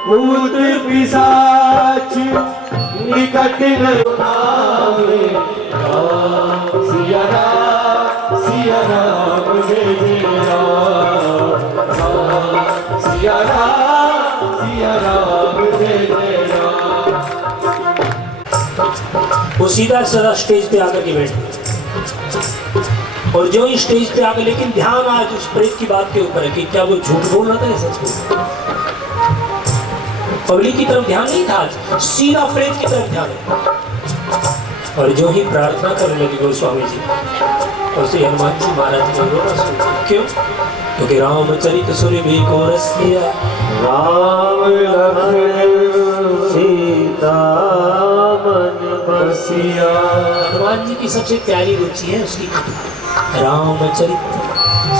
भूत पिशाच निकट न आवे। सिया राम जय जय राम। सिया राम जय जय राम। वो सीधा सदा स्टेज पे आकर के बैठे, और जो ही स्टेज पे आकर, लेकिन ध्यान आज उस प्रेत की बात के ऊपर है कि क्या वो झूठ बोल रहा था या सच बोल रहा था। पब्लिक की तरफ ध्यान नहीं था, आज सीधा प्रेत की तरफ ध्यान है। और जो ही प्रार्थना करने लगे गोस्वामी जी, और से हनुमान जी महाराज ने रोना शुरू किया। क्यों? क्योंकि रामचरित सुनि भी को रस किया। राम लखन सीता मन बसिया। हनुमान जी की सबसे प्यारी रुचि है उसकी कथा। रामचरित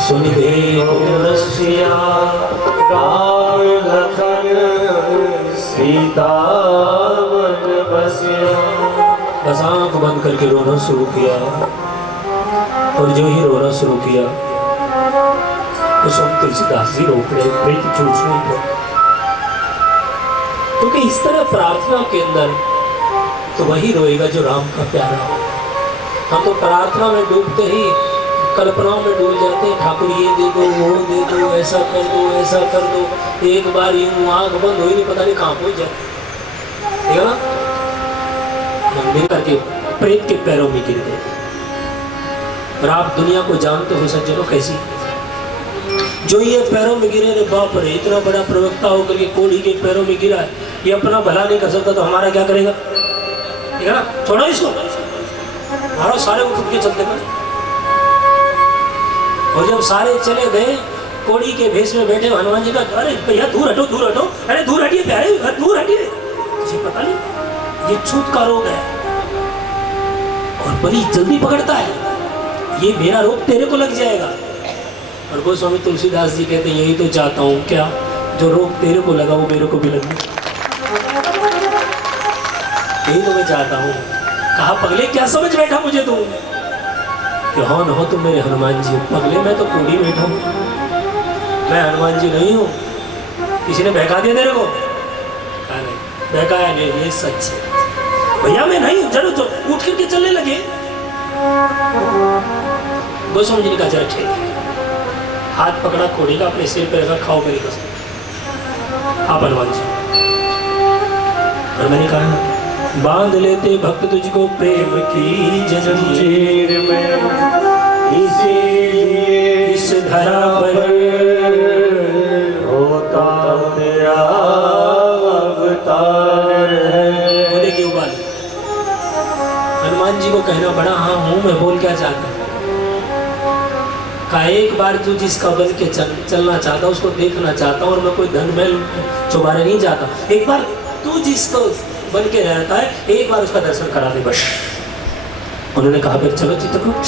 सुनि भी को रसिया। राम लखन सीता मन बसिया। बस आंख बंद करके रोना शुरू किया, और जो ही रोना शुरू किया उस वक्त तुलसीदास जी रो पड़े, प्रेत चूस नहीं पड़े। क्योंकि इस तरह प्रार्थना के अंदर तो वही रोएगा जो राम का प्यारा हो। हम तो प्रार्थना में डूबते ही कल्पनाओं में डूब जाते हैं, ठाकुर ये दे दो, वो दे दो, ऐसा कर दो, ऐसा कर दो। एक बार यूं आंख बंद हुई नहीं, पता नहीं कहाँ पहुंच जाए, ठीक है ना। मंदिर करके प्रेत के पैरों में गिर गए। और आप दुनिया को जानते हो सज्जनों कैसी, जो ये पैरों में गिरे, रे बाप रे, इतना बड़ा प्रवक्ता होकर के कोढ़ी के पैरों में गिरा है, ये अपना भला नहीं कर सकता तो हमारा क्या करेगा, ठीक है ना। छोड़ो इसको, मारो, सारे उठ के चलते गए। और जब सारे चले गए, कोढ़ी के भेष में बैठे हनुमान जी का, अरे भैया दूर हटो, दूर हटो, अरे दूर हटिए प्यारे, दूर हटिए। किसी पता नहीं ये छूत का रोग है और बड़ी जल्दी पकड़ता है, ये मेरा रोग तेरे को लग जाएगा। और गोस्वामी तुलसीदास जी कहते हैं यही तो चाहता हूँ, क्या, जो रोग तेरे को लगा वो मेरे को भी लगे, यही तो मैं चाहता हूँ। कहा पगले क्या समझ बैठा मुझे तुम, कि हाँ न हो तुम मेरे हनुमान जी। पगले मैं तो कोढ़ी बैठा हूँ, मैं हनुमान जी नहीं हूँ। किसी ने बहका दिया तेरे को? कहा नहीं, बहकाया नहीं, ये सच है भैया, मैं नहीं हूँ। चलो उठ करके चलने लगे। गोस्वामी जी ने कहा जरा ठहरिए, हाथ पकड़ा कोढ़ी का, अपने सिर पे रखा, खाओ मेरी कसम, आप हनुमान जी। और मैंने कहा बांध लेते भक्त तुझको प्रेम की जंजीर में, इसीलिए इस धरा पर होता तेरा अवतार है। देखिए बात, हनुमान जी को कहना बड़ा हाँ हूँ मैं, बोल क्या चाहता हूँ। का एक बार तू जिसका बन के चलना चाहता, उसको देखना चाहता, और मैं कोई धन महल चुबारे नहीं जाता। एक बार तू जिसको बन के रहता है, एक बार उसका दर्शन करा दे बस। उन्होंने कहा फिर चलो चित्रकूट।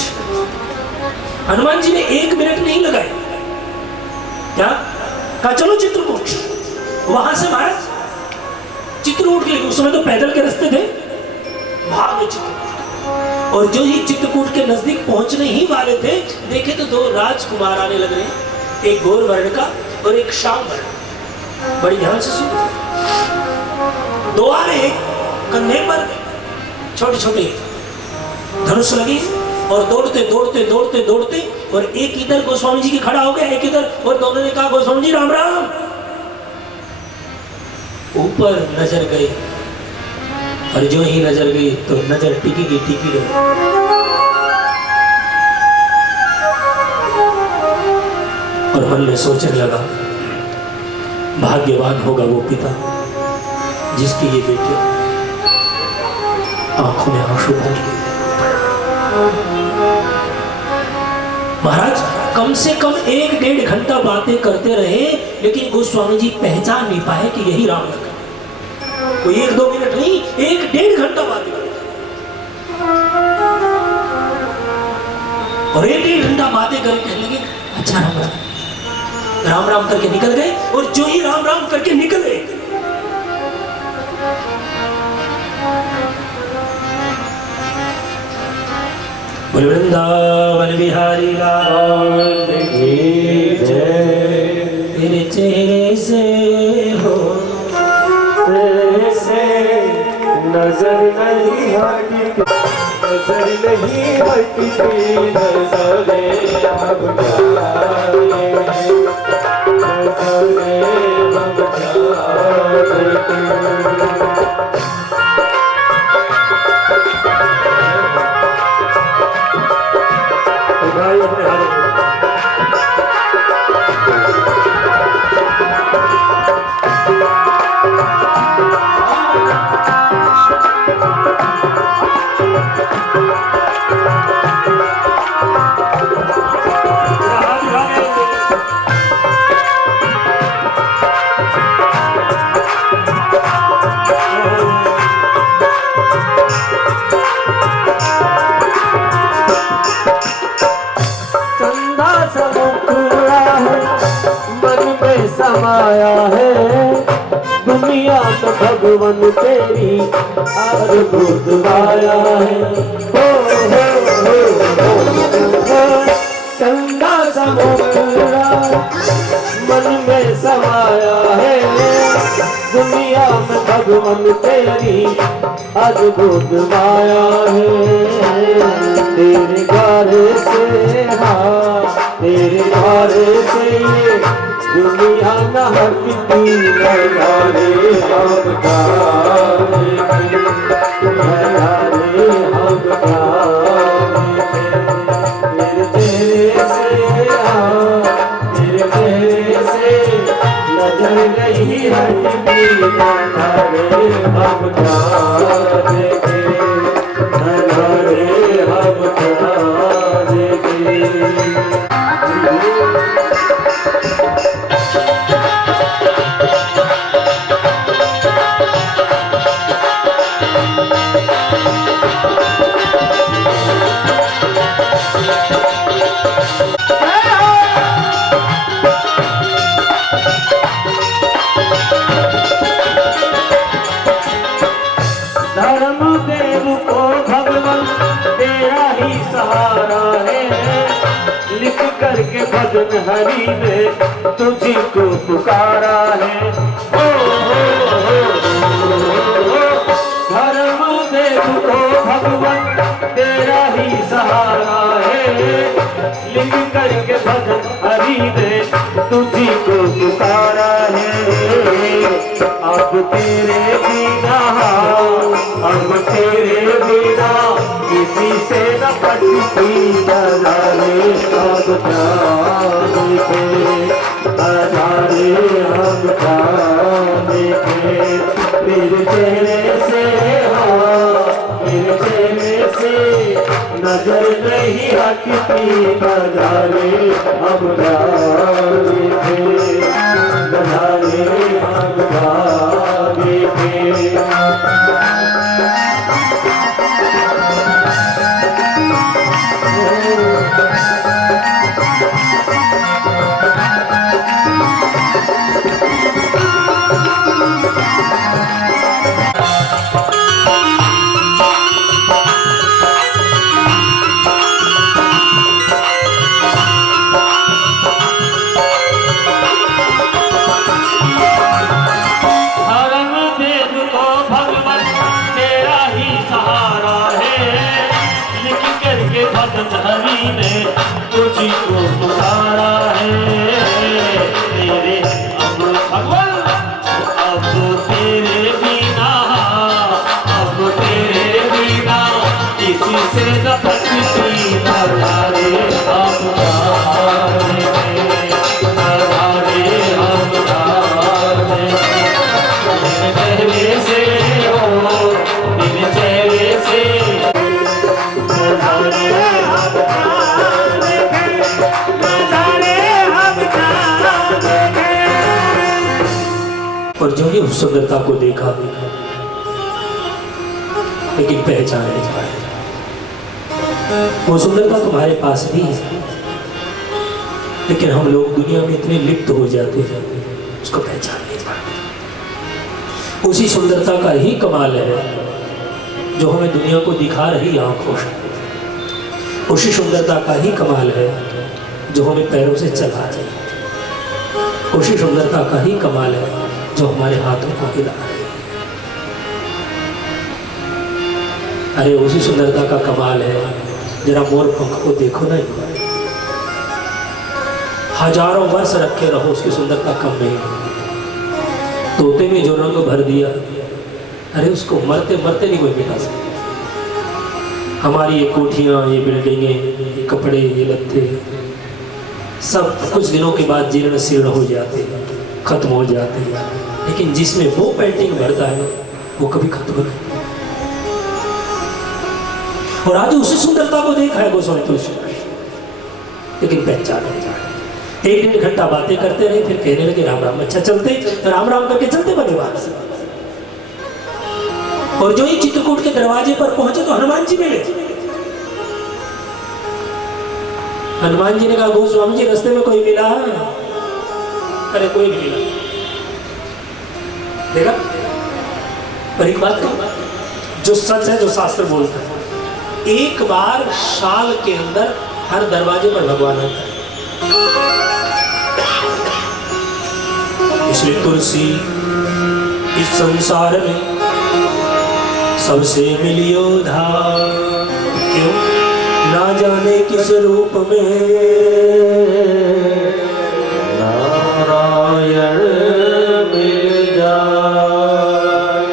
हनुमान जी ने 1 मिनट नहीं लगाए, क्या कहा चलो चित्रकूट। वहां से महाराज चित्रकूट के, उस समय तो पैदल के रास्ते थे, भाग चित्रकूट। और जो ही चित्रकूट के नजदीक पहुंचने ही वाले थे, देखे तो 2 राजकुमार आने लग रहे, एक गोर वर्ण का और एक श्याम वर्ण। बड़ी ध्यान से सुनो, 2 आ रहे, कंधे पर छोटे छोटे धनुष लगी, और दौड़ते दौड़ते दौड़ते दौड़ते, और एक इधर गोस्वामी जी की खड़ा हो गया, एक इधर, और दोनों ने कहा गोस्वामी जी राम राम। ऊपर नजर गई, और जो ही नजर गई तो नजर टिकी गई। और मन में सोचने लगा भाग्यवान होगा वो पिता जिसकी ये बेटी आंखों में आंसू भर लिए। महाराज कम से कम 1-1.5 घंटा बातें करते रहे, लेकिन गोस्वामी जी पहचान नहीं पाए कि यही राम लखन। कोई 1-2 मिनट नहीं, 1-1.5 घंटा बातें करते, और 1-1.5 घंटा बातें करके कहने लगे अच्छा राम राम, राम राम करके निकल गए। और जो ही राम राम करके निकले, वृंदावन बिहारी लाल की जय, तेरे चेहरे से हो नजर नहीं हटती, नजर नहीं हटती, नजरे हम जाने, नजरे हम जाने। भाई अपने हाथों में समाया है दुनिया तो भगवान तेरी अद्भुत माया है। हो चंदा समुद्रा मन में समाया है दुनिया में भगवान तेरी अद्भुत माया है। तेरे घर से हाँ तेरे घर से दुनिया न हटती, नजारे हम जाने, नजारे हम जाने। तेरे चेहरे से हाँ तेरे चेहरे से नजर नहीं हटती, नजारे हम जाने, नजारे हम जाने। धर्मदेव को भगवान तेरा ही सहारा है, लिख करके भजन हरि ने तुझी को पुकारा है। ओ धर्मदेव को भगवान तेरा ही सहारा है, लिख करके भजन हरि ने तुझी को पुकारा है। अब तेरे बिना अब तेरे बिना किसी से न पटती, नजारे हम जाने, नजारे हम जाने। तेरे चेहरे से हाँ तेरे चेहरे से नजर नहीं हटती, नजारे हम जाने, नजारे हम जाने। हरि ने तुझी को पुकारा है। तेरे अब भगवान अब तेरे बिना अब तेरे बिना किसी से न पटती, नजारे हम जाने, नजारे हम जाने। तेरे चेहरे से हो तेरे चेहरे से और जो ही उस सुंदरता को देखा लेकिन पहचान नहीं पाया। वो सुंदरता तुम्हारे पास भी है, लेकिन हम लोग दुनिया में इतने लिप्त हो जाते हैं उसको पहचान नहीं पाते। उसी सुंदरता का ही कमाल है जो हमें दुनिया को दिखा रही आंखों से, उसी सुंदरता का ही कमाल है जो हमें पैरों से चला रही है, उसी सुंदरता का ही कमाल है जो हमारे हाथों को हिला रही है। अरे उसी सुंदरता का कमाल है, जरा मोर पंख को देखो ना, हजारों वर्ष रखे रहो उसकी सुंदरता कम नहीं। तोते में जो रंग भर दिया, अरे उसको मरते मरते नहीं कोई मिटा सकता। हमारी ये कोठियाँ, ये बिल्डिंगें, ये कपड़े, ये लत्ते, सब कुछ दिनों के बाद जीर्ण शीर्ण हो जाते, खत्म हो जाते हैं, लेकिन जिसमें वो पेंटिंग भरता है वो कभी खत्म नहीं। और आज उसी सुंदरता को देखा है गोस्वामी तुलसीदास, लेकिन पहचान नहीं जाए। 1-1.5 घंटा बातें करते रहे, फिर कहने लगे राम राम। अच्छा चलते, राम राम करके चलते बने वहां से। और जो ही चित्रकूट के दरवाजे पर पहुंचे तो हनुमान जी मिले। हनुमान जी ने कहा गोस्वामी जी रास्ते में कोई मिला? अरे कोई नहीं मिला। देखा, पर एक बात कहूं, जो सच है, जो शास्त्र बोलता है, एक बार साल के अंदर हर दरवाजे पर भगवान आता है। इसलिए तुलसी इस संसार में सबसे मिलियो धार। क्यों? ना जाने किस रूप में नारायण मिल जाए।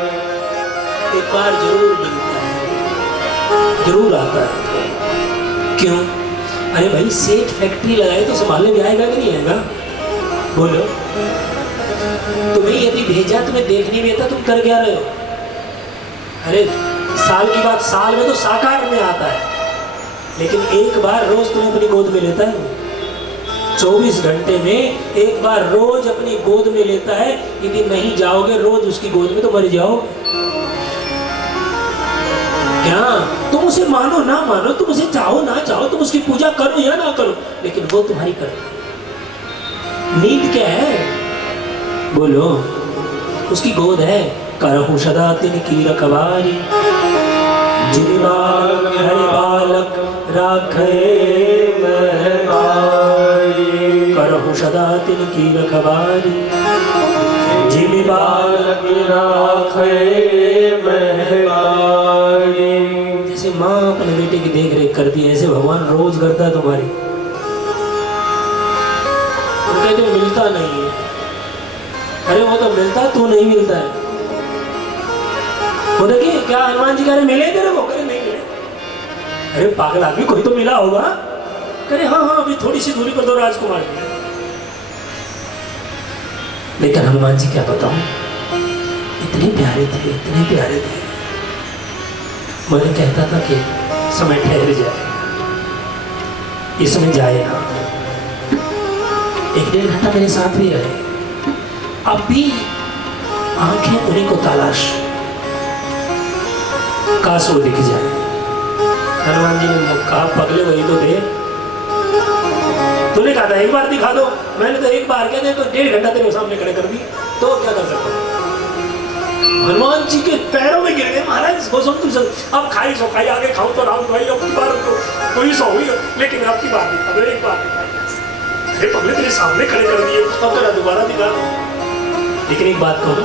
एक बार जरूर मिलता है, जरूर आता है। क्यों? अरे भाई सेठ फैक्ट्री लगाए तो संभालने भी आएगा कि नहीं आएगा? बोलो। तुम्हें यदि भेजा, तुम्हें देखने में था, तुम कर क्या रहे हो? अरे साल की बात, साल में तो साकार में आता है, लेकिन एक बार रोज तुम्हें अपनी गोद में लेता है। 24 घंटे में एक बार रोज अपनी गोद में लेता है। यदि नहीं जाओगे रोज उसकी गोद में तो मर जाओ। क्या तुम उसे मानो ना मानो, तुम उसे चाहो ना चाहो, तुम उसकी पूजा करो या ना करो, लेकिन वो तुम्हारी करो। नींद क्या है? बोलो। उसकी गोद है। करहु सदा तिनकी रखवारी, जिन बालक हरे बालक राखे महतारी। करहु सदा तिनकी रखवारी, जिन बालक राखे महतारी। जैसे माँ अपने बेटे की देख रेख करती है, ऐसे भगवान रोज करता है तुम्हारी। तुम कहते मिलता नहीं है। अरे वो तो मिलता, तू नहीं मिलता है। वो देखिए क्या हनुमान जी कह रहे मिले तेरे को? करे नहीं मिले। अरे पागल आदमी, कोई तो मिला होगा। करे हाँ हाँ अभी थोड़ी सी दूरी पर दो राजकुमार मिले। लेकिन हनुमान जी क्या बताऊं, इतने प्यारे थे, इतने प्यारे थे। मैं कहता था कि समय ठहर जाए, इसमें जाए ना। 1-1.5 घंटा मेरे साथ भी रहे। अब भी आंखें उन्हीं को तलाश, काश वो दिख जाए। हनुमान जी ने कहा पगले वही तो दे। तूने कहा था एक बार दिखा दो, मैंने तो एक बार कहते तो 1.5 घंटा तेरे सामने खड़े कर दी, तो क्या कर सकता हूँ? हनुमान जी के पैरों में गिर गए। महाराज अब खाई सो खाई, आगे खाऊं तो राम भाई, अब की बार तो कोई सो हुई, लेकिन अब की बार दिखा दो, एक बार दिखा। अरे पगले तेरे सामने खड़े कर दिए, अब तेरा दोबारा दिखा दो। लेकिन एक बात कहूँ,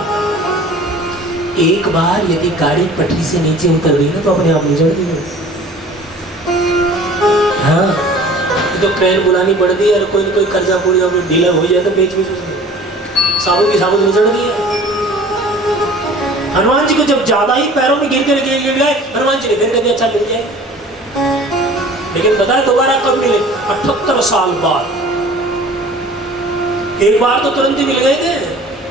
एक बार यदि गाड़ी पटरी से नीचे उतर गई ना तो अपने आप निचड़ गई। हाँ, तो ट्रेन बुलानी पड़ती है, और कोई कोई कर्जा पूरी ढीला हो जाए तो बीच बीच में साबुन की साबुन निचड़ गई है। हनुमान जी को जब ज्यादा ही पैरों में गिर गए, हनुमान जी ने फिर कहते अच्छा मिल जाए। लेकिन बताए दोबारा कब मिले? 78 साल बाद। एक बार तो तुरंत ही मिल गए थे।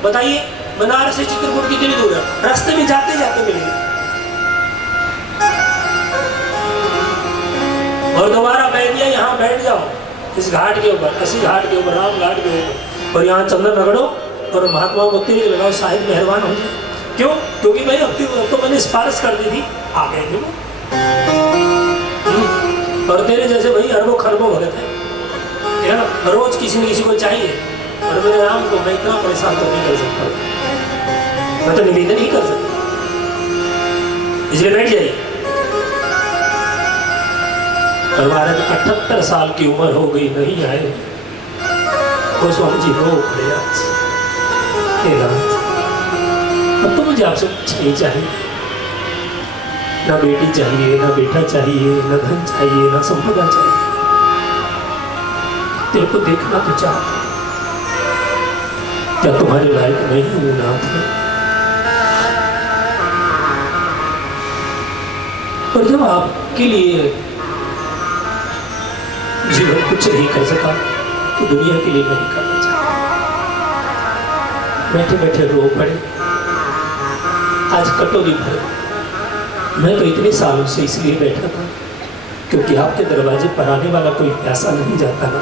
बताइए बनारस से चित्रकूट कितनी दूर है? रास्ते में जाते जाते मिले। और दोबारा कह दिया यहाँ बैठ जाओ, इस घाट के ऊपर, अस्सी घाट के ऊपर, राम घाट के ऊपर, और यहाँ चंदन रगड़ो और महात्माओं को तेज लगाओ, साहिब मेहरबान हो जाए। क्यों? क्योंकि भाई अब तो मैंने सिफारिश कर दी थी, आ गए थे। और तेरे जैसे भाई अरबों खरबों भगत है ना, रोज किसी न किसी को चाहिए। और मेरे राम को मैं इतना परेशान तो नहीं कर सकता, मैं तो निवेदन ही कर सकता, इसलिए बैठ जाइए। और भारत 78 साल की उम्र हो गई, नहीं आए। गोस्वामी जी रो खड़े आज। अब तो मुझे आपसे कुछ नहीं चाहिए, ना बेटी चाहिए, ना बेटा चाहिए, ना धन चाहिए, ना संपदा चाहिए। तेरे को देखना तो चाहते, क्या तुम्हारे लायक नहीं हूं नाथ है? और जब आपके लिए जीवन कुछ नहीं कर सका तो दुनिया के लिए नहीं करना चाहता। बैठे बैठे रो पड़े। आज कटोरी भर। मैं तो इतने सालों से इसलिए बैठा था क्योंकि आपके दरवाजे पर आने वाला कोई प्यासा नहीं जाता ना।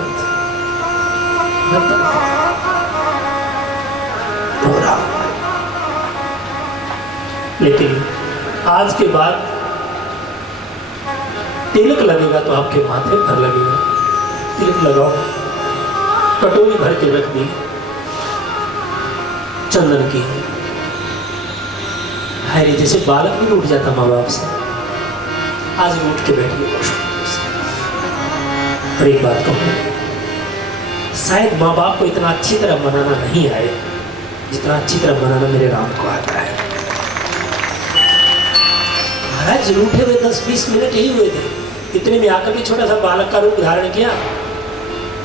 लेकिन आज के बाद तिलक लगेगा तो आपके माथे पर लगेगा। तिलक लगाओ। कटोरी भर के रख दी चंदन की। हरे जैसे बालक भी उठ जाता माँ बाप से, आज भी उठ के बैठिए। और एक बात कहूँ, शायद माँ बाप को इतना अच्छी तरह मनाना नहीं आए जितना अच्छी तरह मनाना मेरे राम को आता है। महाराज रूठे हुए 10-20 मिनट ही हुए थे, इतने में आकर के छोटा सा बालक का रूप धारण किया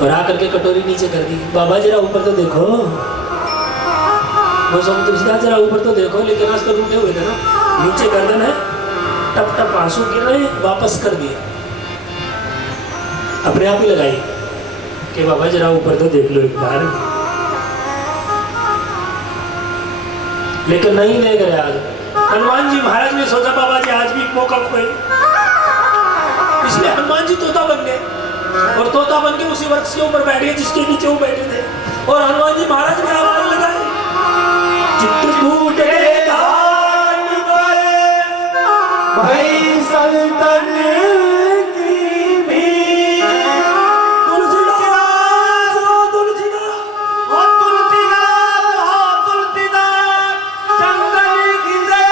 और आकर के कटोरी नीचे कर दी। बाबा जरा ऊपर तो देखो, वो सब तुलसीदास जरा ऊपर तो देखो। लेकिन आज तो रूठे हुए थे ना, नीचे गर्दन है, टप टप आंसू गिर रहे, वापस कर दिया। अपने आप ही लगाई कि बाबा जरा ऊपर तो देख लो एक बार। लेकिन नहीं देख रहे। आज हनुमान जी महाराज ने सोचा बाबा जी आज भी मौका खोए, इसलिए हनुमान जी तोता बन गए और तोता बन के उसी वृक्ष के ऊपर बैठ गए जिसके नीचे वो बैठे थे। और हनुमान जी महाराज ने आवाज लगाई, चित्रकूट के घाट पर भाई संतन की भी तुलसीदास हो, तुलसीदास हो, तुलसीदास हो, तुलसीदास चंदन की से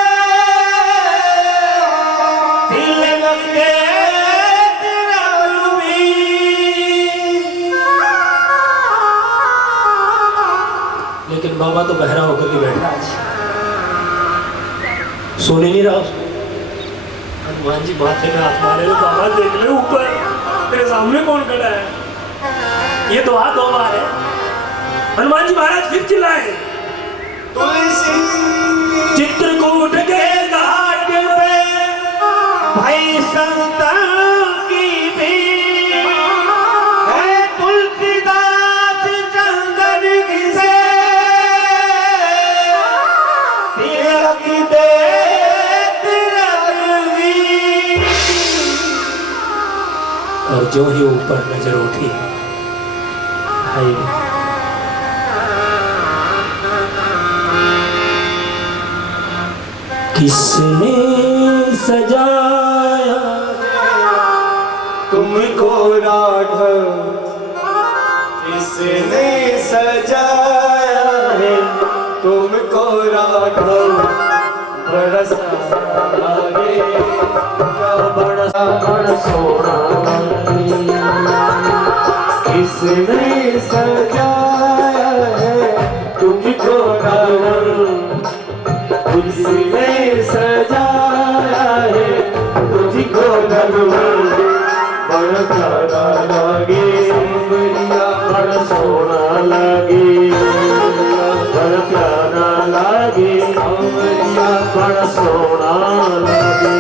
तिलक के तिलक भी। लेकिन बाबा तो बहरा होकर के बैठा आज, सोने नहीं रहा उसको। हनुमान जी माथे में हाथ मारे, बाबा देख ले ऊपर, तेरे सामने कौन खड़ा है? ये दुआ 2 बार है। हनुमान जी महाराज फिर चिल्लाए, तुलसी चित्रकूट के घाट पे भाई संतन की भी है, तुलसीदास चंदन की से तिलक दे तिलक भी। और जो ही ऊपर नजर उठी, हाय किसने सजाया तुमको राघव, किसने सजाया है तुमको राघव, बरसा लागे बरसा बड़ सोना किसने सजाया है तुमको राघव, किसने सजाया है तुझको रघुवर, बड़ प्यारा लागे सांवरिया, बड़ सोना लागे, बड़ प्यारा लागे सांवरिया, बड़ सोना लागे।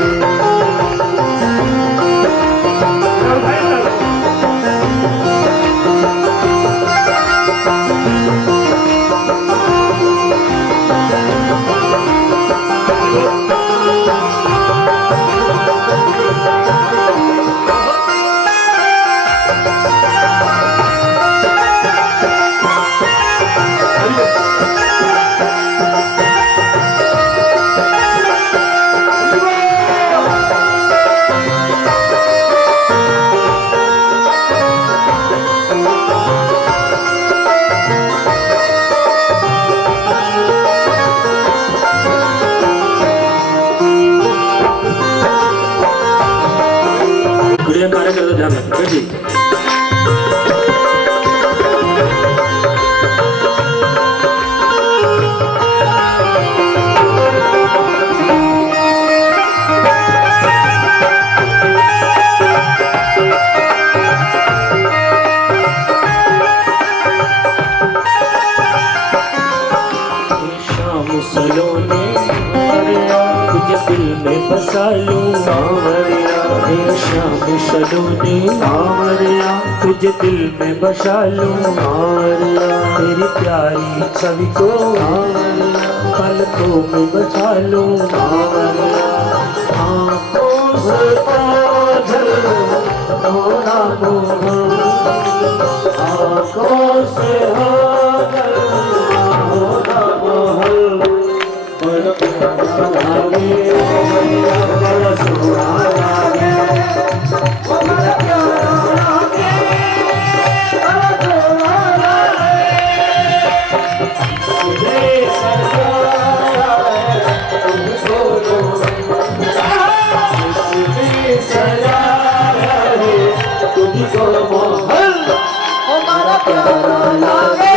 कार्य करते ध्यान रखना जी। सलोने तुझे दिल में बसा लूं सांवरिया तेरे शाम सलोने सांवरिया तुझे दिल में बसा लूं सांवरिया तेरी प्यारी छवि को पलकों में बसा लूं आँखों से ओझल होना मोह आँखों से ओझल होना मोह बड़ा प्यारा लागे बड़ा सोना लागे बड़ा प्यारा लागे बड़ा सोना लागे तुझे सजाया है तुमको सजाया है तुझको मोहल हमारा प्यारा लागे